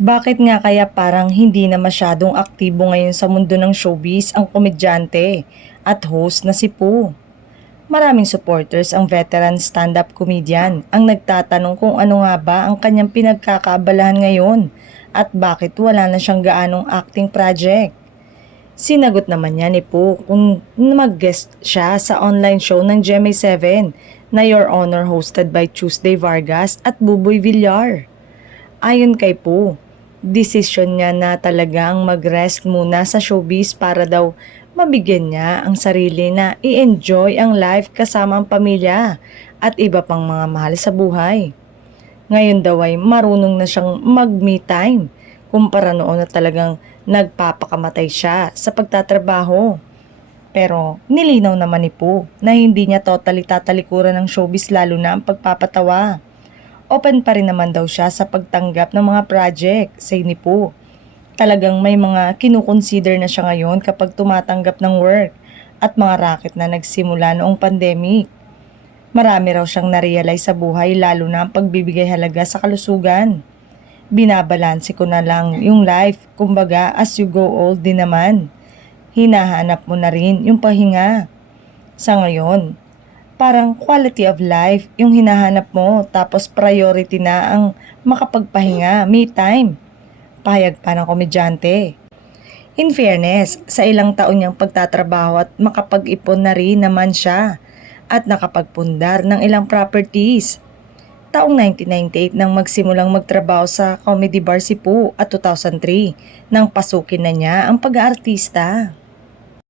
Bakit nga kaya parang hindi na masyadong aktibo ngayon sa mundo ng showbiz ang komedyante at host na si Poo? Maraming supporters ang veteran stand-up comedian ang nagtatanong kung ano nga ba ang kanyang pinagkakaabalahan ngayon at bakit wala na siyang gaanong acting project. Sinagot naman niya ni Poo kung mag-guest siya sa online show ng GMA7 na Your Honor hosted by Tuesday Vargas at Buboy Villar. Ayon kay Poo, desisyon niya na talagang mag-rest muna sa showbiz para daw mabigyan niya ang sarili na i-enjoy ang life kasama ang pamilya at iba pang mga mahal sa buhay. Ngayon daw ay marunong na siyang mag-me time kumpara noon na talagang nagpapakamatay siya sa pagtatrabaho. Pero nilinaw naman ni Poo na hindi niya totally tatalikuran ng showbiz lalo na ang pagpapatawa. Open pa rin naman daw siya sa pagtanggap ng mga project, say ni Poo. Talagang may mga kinukonsider na siya ngayon kapag tumatanggap ng work at mga racket na nagsimula noong pandemic. Marami raw siyang narealize sa buhay lalo na ang pagbibigay halaga sa kalusugan. Binabalanse ko na lang yung life, kumbaga as you go old din naman. Hinahanap mo na rin yung pahinga. Sa ngayon, parang quality of life yung hinahanap mo tapos priority na ang makapagpahinga, me time. Pahayag pa ng komedyante. In fairness, sa ilang taon niyang pagtatrabaho at makapag-ipon na rin naman siya at nakapagpundar ng ilang properties. Taong 1998 nang magsimulang magtrabaho sa comedy bar si Poo at 2003 nang pasukin na niya ang pag-aartista.